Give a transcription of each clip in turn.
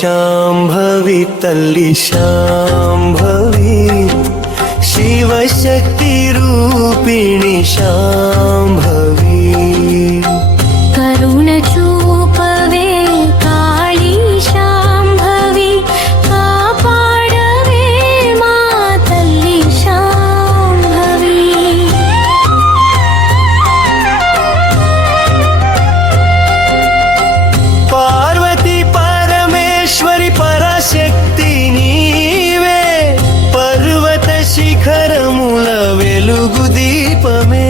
శాంభవి తల్లి శాంభవి శివశక్తి రూపిణి శాంభవి కరుణ చూపవే కాళీ శాంభవి కాపాడవే మా తల్లి శాంభవి పార్వతి పరమేశ్వరి పరాశక్తి నీవే పర్వత శిఖరముల వెలుగు దీపమే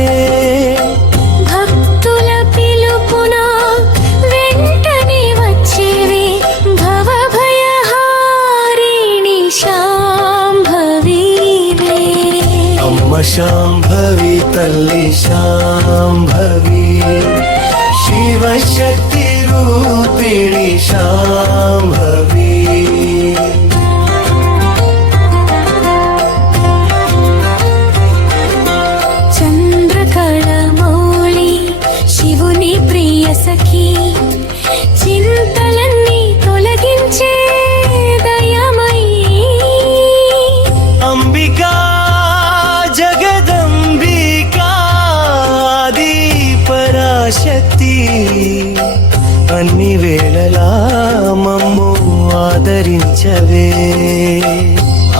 భక్తుల పిలుపున వెంటనే వచ్చేవి భవభయహారిణి శాంభవీవే అమ్మ శాంభవి తల్లి శాంభవి శివశక్తి రూపిణి శాంభవి చంద్రకళమౌళి శివుని ప్రియ సఖి చింతలన్నీ తొలగించే దయమయీ అంబికా జగదంబికా ఆది పరాశక్తి అన్ని వేళలా మమ్ము ఆదరించవే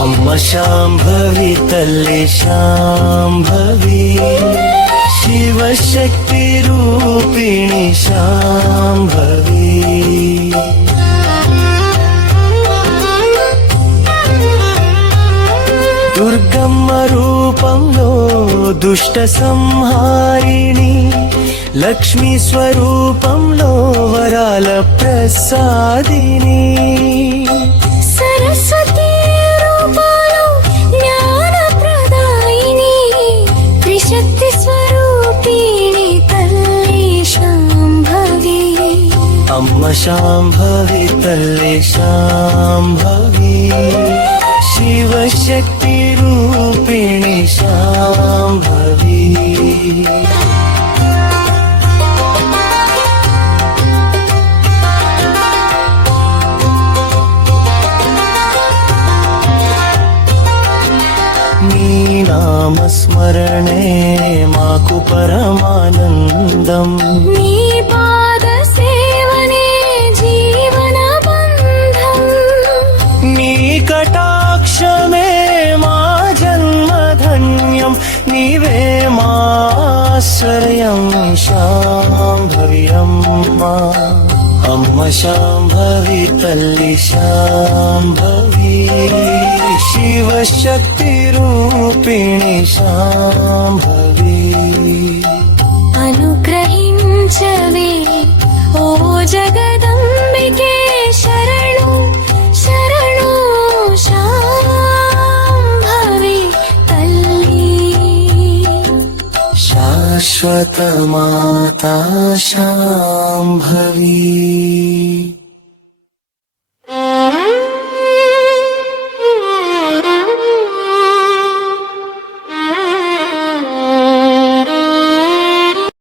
అమ్మ శాంభవి తల్లి శాంభవి శివశక్తి రూపిణి శాంభవి దుర్గమ్మ రూపంలో దుష్ట సంహారిణి లక్ష్మీ స్వరూపంలో వరాల ప్రసాదిని సరస్వతి రూపాలు జ్ఞానప్రదాయిని త్రిశక్తి స్వరూపిణి తల్లి శాంభవి అమ్మ శాంభవి తల్లి శాంభవి శివశక్తి రూపిణి శాంభవి నీ నామస్మరణే మాకు పరమానందం నీ పాద సేవనే జీవన బంధం నీ కటాక్షమే మా జన్మధన్యం నీవే మాశ్రయం శాంభవి అమ్మ అమ్మ శాంభవి తల్లి శాంభవి శివశక్తి రూపిణి శాంభవి అనుగ్రహించవే ఓ జగదంబికే శరణు శరణు శాంభవి తల్లి శాశ్వత మాతా శాంభవి